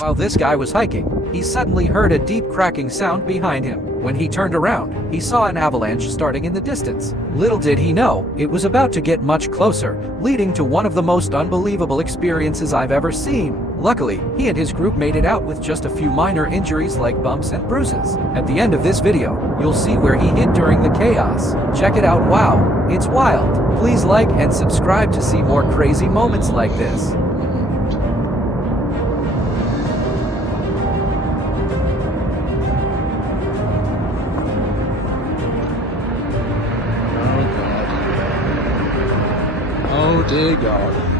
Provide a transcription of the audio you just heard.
While this guy was hiking, he suddenly heard a deep cracking sound behind him. When he turned around, he saw an avalanche starting in the distance. Little did he know, it was about to get much closer, leading to one of the most unbelievable experiences I've ever seen. Luckily, he and his group made it out with just a few minor injuries like bumps and bruises. At the end of this video, you'll see where he hid during the chaos. Check it out. Wow, it's wild. Please like and subscribe to see more crazy moments like this. Oh dear God.